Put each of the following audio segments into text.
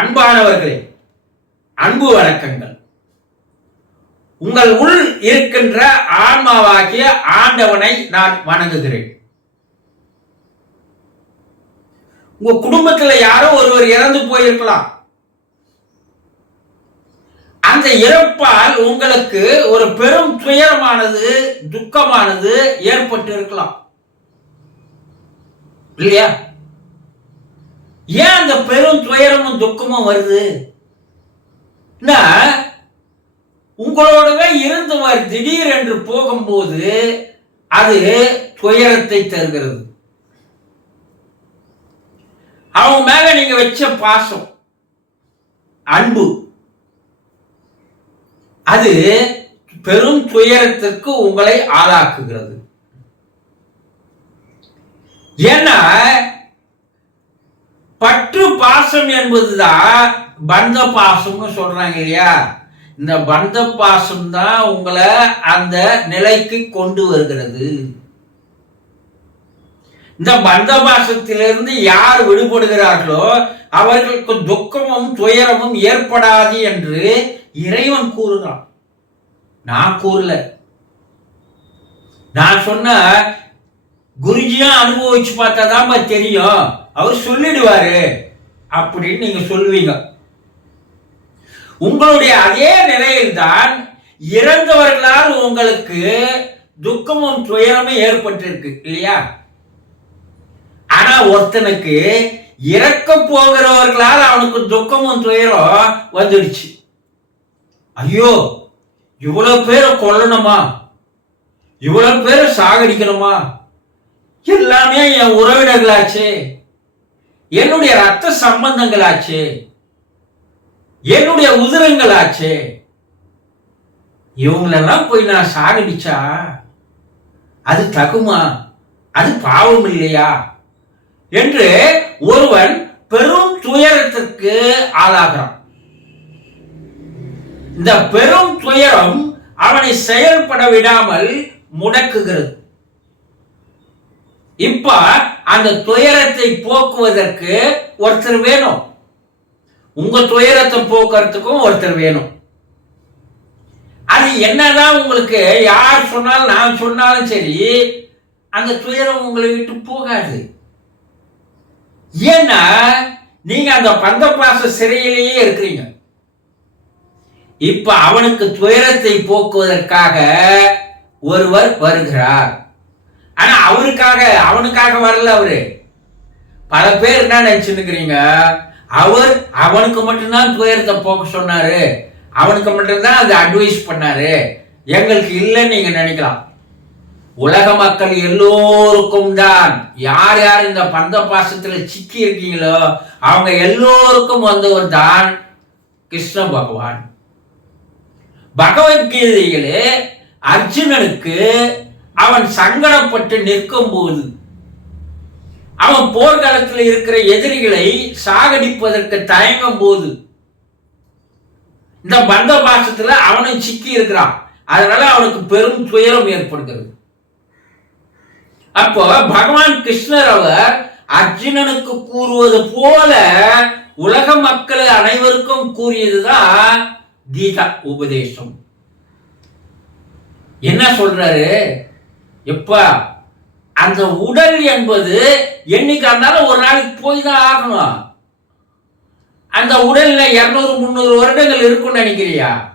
அன்பானவர்களே அன்பு வணக்கங்கள். உங்கள் உள் இருக்கின்ற ஆன்மாவாகிய ஆண்டவனை நான் வணங்குகிறேன். உங்க குடும்பத்துல யாரோ ஒருவர் இறந்து போயிருக்கலாம். அந்த இறப்பால் உங்களுக்கு ஒரு பெரும் துயரமானது துக்கமானது ஏற்பட்டு இருக்கலாம் இல்லையா? ஏன் அந்த பெரும் துயரமும் துக்கமும் வருது? உங்களோடவே இருந்தவர் திடீரென்று போகும்போது அது துயரத்தை தருகிறது. அவங்க மேல நீங்க வச்ச பாசம் அன்பு அது பெரும் துயரத்திற்கு உங்களை ஆளாக்குகிறது. ஏன்னா பாசம் என்பதுதான் பந்த பாசம்னு சொல்றாங்க இல்லையா? இந்த பந்த பாசம் தான் உங்களை அந்த நிலைக்கு கொண்டு வருகிறது. இந்த பந்த பாசத்திலிருந்து யார் விடுபடுகிறார்களோ அவர்களுக்கு துக்கமும் துயரமும் ஏற்படாது என்று இறைவன் கூறுகிறான். நான் கூறல. நான் சொன்ன குருஜியா அனுபவிச்சு பார்த்தா தான் தெரியும். அவர் சொல்லிடுவாரு. அப்படின்னு நீங்க சொல்லுவீங்க. உங்களுடைய அதே நிலையில்தான் இறந்தவர்களால் உங்களுக்கு துக்கமும் துயரமும் ஏற்பட்டிருக்கு இல்லையா? ஆனா ஒருத்தனுக்கு இறக்க போகிறவர்களால் அவனுக்கு துக்கமும் துயரம் வந்துடுச்சு. ஐயோ இவ்வளவு பேரை கொல்லணுமா? இவ்வளவு பேரை சாகடிக்கணுமா? எல்லாமே என் உறவினர்களாச்சே. என்னுடைய ரத்த சம்பந்தங்களாச்சு. என்னுடைய உதிரங்களாச்சே. இவங்களெல்லாம் போய் நான் சாகடிச்சா அது தகுமா? அது பாவம் இல்லையா? என்று ஒருவன் பெரும் துயரத்திற்கு ஆளாகிறான். இந்த பெரும் துயரம் அவனை செயல்பட விடாமல் முடக்குகிறது. இப்ப அந்த துயரத்தை போக்குவதற்கு ஒருத்தர் வேணும். உங்க துயரத்தை போக்குறதுக்கும் ஒருத்தர் வேணும். அது என்னதான் உங்களுக்கு யார் சொன்னாலும் நான் சொன்னாலும் சரி அந்த துயரம் உங்களை விட்டு போகாது. ஏன்னா நீங்க அந்த பந்த பாச சிறையிலேயே இருக்கிறீங்க. இப்ப அவனுக்கு துயரத்தை போக்குவதற்காக ஒருவர் வருகிறார். ஆனா அவருக்காக அவனுக்காக வரல அவரு. பல பேர் என்ன நினைச்சுருக்கிறீங்க அவர் அவனுக்கு மட்டும்தான் துயரத்தை போக்க சொன்னாரு. அவனுக்கு மட்டும்தான் அது அட்வைஸ் பண்ணாரு. எங்களுக்கு இல்லைன்னு நீங்க நினைக்கலாம். உலக மக்கள் எல்லோருக்கும் தான். யார் யார் இந்த பந்த பாசத்துல சிக்கி இருக்கீங்களோ அவங்க எல்லோருக்கும் வந்தவர் தான் கிருஷ்ண பகவான். பகவத்கீதையிலே அர்ஜுனனுக்கு அவன் சங்கடப்பட்டு நிற்கும் போது அவன் போர்க்களத்தில் இருக்கிற எதிரிகளை சாகடிப்பதற்கு தயங்கும் போது இந்த பந்த பாசத்துல அவனும் சிக்கி இருக்கிறான். அதனால அவனுக்கு பெரும் துயரம் ஏற்படுகிறது. அப்போ பகவான் கிருஷ்ணர் அவர் அர்ஜுனனுக்கு கூறுவது போல உலக மக்கள் அனைவருக்கும் கூறியதுதான் கீதா உபதேசம். என்ன சொல்றாரு? எப்ப அந்த உடல் என்பது என்னைக்கு இருந்தாலும் ஒரு நாளைக்கு போய் தான் ஆகணும். அந்த உடல்ல இருநூறு முந்நூறு வருடங்கள் இருக்கும்னு நினைக்கிறியா?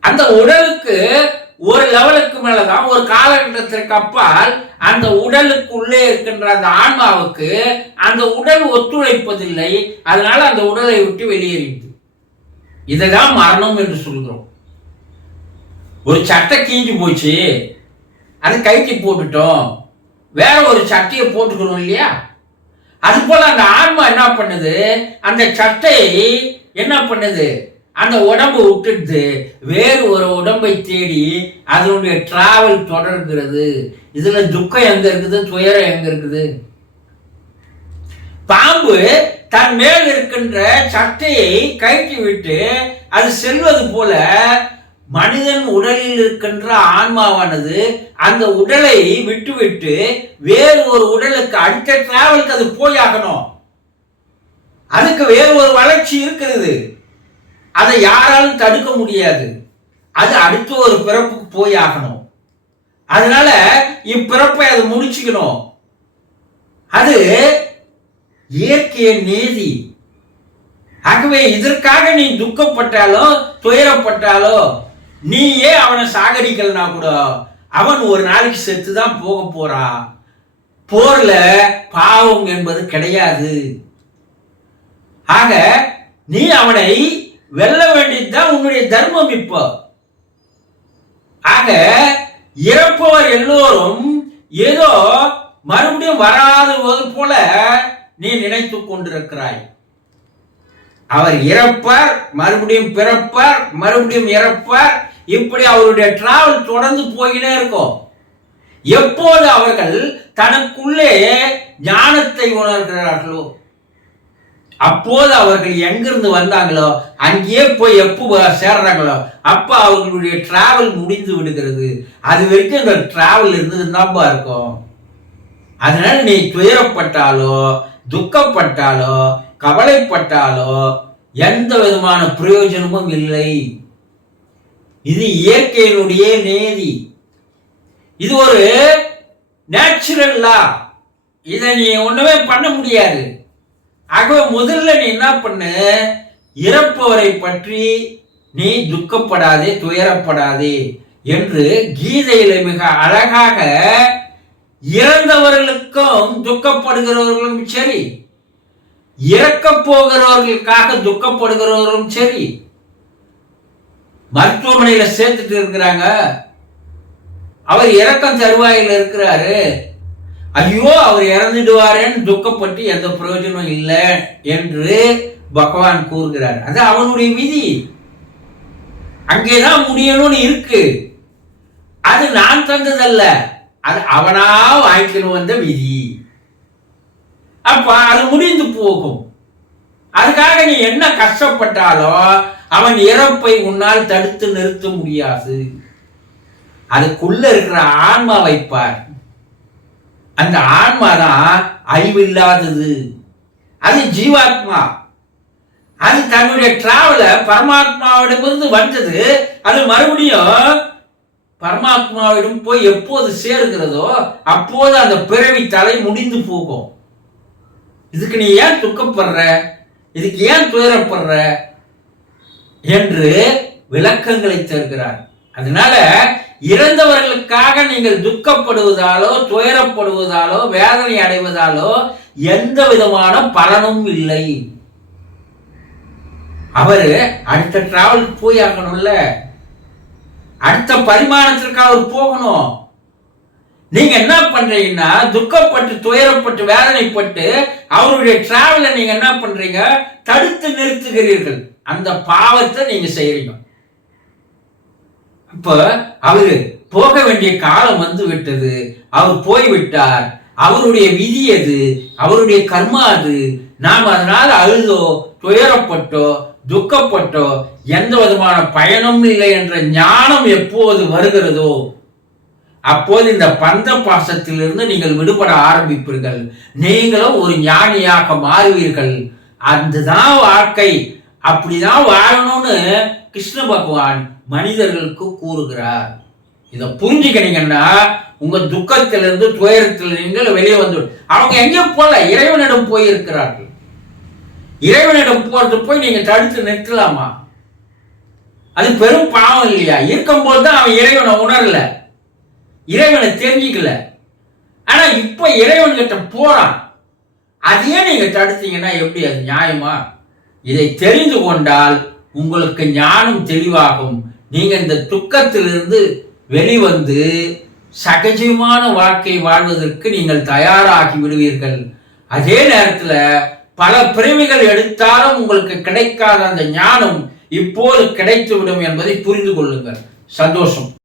அந்த உடலுக்கு ஒரு லெவலுக்கு மேலதான் ஒரு காலகட்டத்திற்கு அப்பால் அந்த உடலுக்குள்ளே இருக்கின்ற அந்த ஆன்மாவுக்கு அந்த உடல் ஒத்துழைப்பதில்லை. அதனால அந்த உடலை விட்டு வெளியேறிடுது இதைதான் மரணம் என்று சொல்கிறோம். ஒரு சட்டை கீஞ்சு போச்சு. அது கைக்கு போட்டுட்டோம். வேற ஒரு சட்டையை போட்டுக்கணும் இல்லையா? அது போல அந்த ஆன்மா என்ன பண்ணுது? அந்த சட்டையை என்ன பண்ணுது? அந்த உடம்பு விட்டுடுது. வேறு ஒரு உடம்பை தேடி அதனுடைய டிராவல் தொடர்கிறது. இதுல துக்கம் எங்க இருக்குது? துயரம் எங்க இருக்குது? பாம்பு தன் மேல் இருக்கின்ற சட்டையை கழட்டி விட்டு அது செல்வது போல மனிதன் உடலில் இருக்கின்ற ஆன்மாவானது அந்த உடலை விட்டுவிட்டு வேறு ஒரு உடலுக்கு அடுத்த டிராவலுக்கு அது போயாகணும். அதுக்கு வேறு ஒரு வளர்ச்சி இருக்கிறது. அதை யாராலும் தடுக்க முடியாது. அது அடுத்த ஒரு பிறப்புக்கு போய் ஆகணும் அதனால இப்பிறப்பை அது முடிச்சுக்கணும். அது இயற்கைய நீதி. ஆகவே இதற்காக நீ துக்கப்பட்டாலோ துயரப்பட்டாலோ நீயே அவனை சாகடிக்கலனா கூட அவன் ஒரு நாளைக்கு செத்து தான் போக போறான் போர்ல பாவம் என்பது கிடையாது. ஆக நீ அவனை வெல்ல வேண்டியதுதான் உன்னுடைய தர்மம் இப்போ. ஆக இறப்பவர் எல்லோரும் ஏதோ மறுபடியும் வராதது போல நீ நினைத்து கொண்டிருக்கிறாய். அவர் இறப்பார் மறுபடியும் பிறப்பார் மறுபடியும் இறப்பார் இப்படி அவருடைய டிராவல் தொடர்ந்து போயினே இருக்கும். எப்போது அவர்கள் தனக்குள்ளே ஞானத்தை உணர்கிறார்களோ அப்போது அவர்கள் எங்கிருந்து வந்தாங்களோ அங்கேயே போய் எப்போ சேர்றாங்களோ அப்போ அவர்களுடைய டிராவல் முடிந்து விடுகிறது. அது வரைக்கும் இந்த டிராவல் இருந்ததுதான்ப்பா இருக்கும். அதனால நீ துயரப்பட்டாலோ துக்கப்பட்டாலோ கவலைப்பட்டாலோ எந்த விதமான பிரயோஜனமும் இல்லை. இது இயற்கையினுடைய நேதி. இது ஒரு நேச்சுரல் லா இதை நீ ஒண்ணுமே பண்ண முடியாது. ஆகவே முதல்ல நீ என்ன பண்ணு? இறப்பவரை பற்றி நீ துக்கப்படாதே துயரப்படாதே என்று கீதையில மிக அழகாக இறந்தவர்களுக்கும் துக்கப்படுகிறவர்களும் சரி இறக்கப் போகிறவர்களுக்காக துக்கப்படுகிறவர்களும் சரி மருத்துவமனையில சேர்த்துட்டு இருக்கிறாங்க. அவர் இறக்கம் தருவாயில் இருக்கிறாரு. ஐயோ அவர் இறந்துடுவாரேன்னு துக்கப்பட்டு எந்த பிரயோஜனம் இல்லை என்று பகவான் கூறுகிறார். அது அவனுடைய விதி. அங்கேதான் முடியணும்னு இருக்கு. அது நான் தந்ததல்ல. அது அவனா வாங்கிக்கணும் வந்த விதி. அப்ப அது முடிந்து போகும். அதுக்காக நீ என்ன கஷ்டப்பட்டாலும் அவன் இறப்பை உன்னால் தடுத்து நிறுத்த முடியாது. அதுக்குள்ள இருக்கிற ஆன்மா வைப்பார் அந்த ஆன்மா தான் அழிவில்லாதது அது ஜீவாத்மா. அது தன்னுடைய டிராவல பரமாத்மாவிடமிருந்து வந்தது. அது மறுபடியும் பரமாத்மாவிடம் போய் எப்போது சேருகிறதோ அப்போது அந்த பிறவி தலை முடிந்து போகும். இதுக்கு நீ ஏன் துக்கப்படுற? இதுக்கு ஏன் துயரப்படுற? என்று விளக்கங்களை தருகிறார். அதனால இறந்தவர்களுக்காக நீங்கள் துக்கப்படுவதாலோ துயரப்படுவதாலோ வேதனை அடைவதாலோ எந்த விதமான பலனும் இல்லை. அவர் அடுத்த டிராவல் போய் ஆகணும்ல. அடுத்த பரிமாணத்திற்காக அவர் போகணும். நீங்க என்ன பண்றீங்கன்னா துக்கப்பட்டு துயரப்பட்டு வேதனைப்பட்டு அவருடைய டிராவலை நீங்க என்ன பண்றீங்க? தடுத்து நிறுத்துகிறீர்கள். அந்த பாவத்தை நீங்க செய்யறீங்க இப்ப அவரு போக வேண்டிய காலம் வந்து விட்டது அவர் போய்விட்டார். அவருடைய விதி அது அவருடைய கர்மா அது? நாம் அதனால அழுதோ துயரப்பட்டோ துக்கப்பட்டோ எந்த விதமான பயனும் இல்லை என்ற ஞானம் எப்போது வருகிறதோ அப்போது இந்த பந்த பாசத்திலிருந்து நீங்கள் விடுபட ஆரம்பிப்பீர்கள். நீங்களும் ஒரு ஞானியாக மாறுவீர்கள். அதுதான் வாழ்க்கை. அப்படிதான் வாழணும்னு கிருஷ்ண பகவான் மனிதர்களுக்கு கூறுகிறார். இதை புரிஞ்சுக்கினீங்கன்னா உங்க துக்கத்திலிருந்து துயரத்தில் நீங்கள் வெளியே வந்து அவங்க எங்கேயும் போல இறைவனிடம் போயிருக்கிறார்கள். இறைவனிடம் போறது போய் நீங்க தடுத்து நிறுத்தலாமா? அது பெரும் பாவம் இல்லையா? இருக்கும்போது தான் அவன் இறைவனை உணரல. இறைவனை தெரிஞ்சிக்கல. ஆனா இப்ப இறைவன் கிட்ட போறான். அதையே நீங்க தடுத்தீங்கன்னா எப்படி அது நியாயமா? இதை தெரிந்து கொண்டால் உங்களுக்கு ஞானம் தெளிவாகும். நீங்க இந்த துக்கத்திலிருந்து வெளிவந்து சகஜமான வாழ்க்கை வாழ்வதற்கு நீங்கள் தயாராகி விடுவீர்கள். அதே நேரத்தில் பல பிரிவுகள் எடுத்தாலும் உங்களுக்கு கிடைக்காத அந்த ஞானம் இப்போது கிடைத்துவிடும் என்பதை புரிந்து கொள்ளுங்கள். சந்தோஷம்.